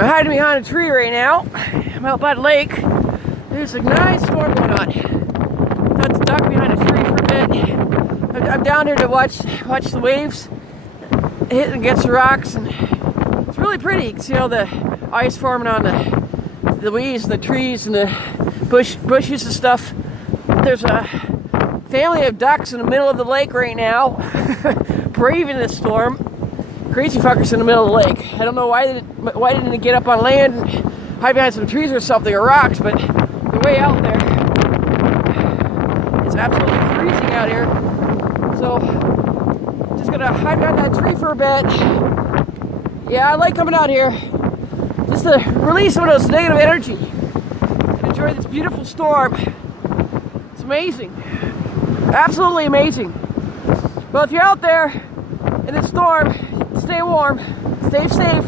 I'm hiding behind a tree right now. I'm out by the lake. There's a nice storm going on. I thought to duck behind a tree for a bit. I'm down here to watch the waves hit against the rocks, and it's really pretty. You can see all the ice forming on the weeds and the trees and the bushes and stuff. There's a family of ducks in the middle of the lake right now, braving the storm. Crazy fuckers in the middle of the lake. I don't know why didn't they get up on land and hide behind some trees or something, or rocks, but they're way out there. It's absolutely freezing out here. So, just gonna hide behind that tree for a bit. Yeah, I like coming out here just to release some of those negative energy and enjoy this beautiful storm. It's amazing. Absolutely amazing. Well, if you're out there in this storm, stay warm, stay safe,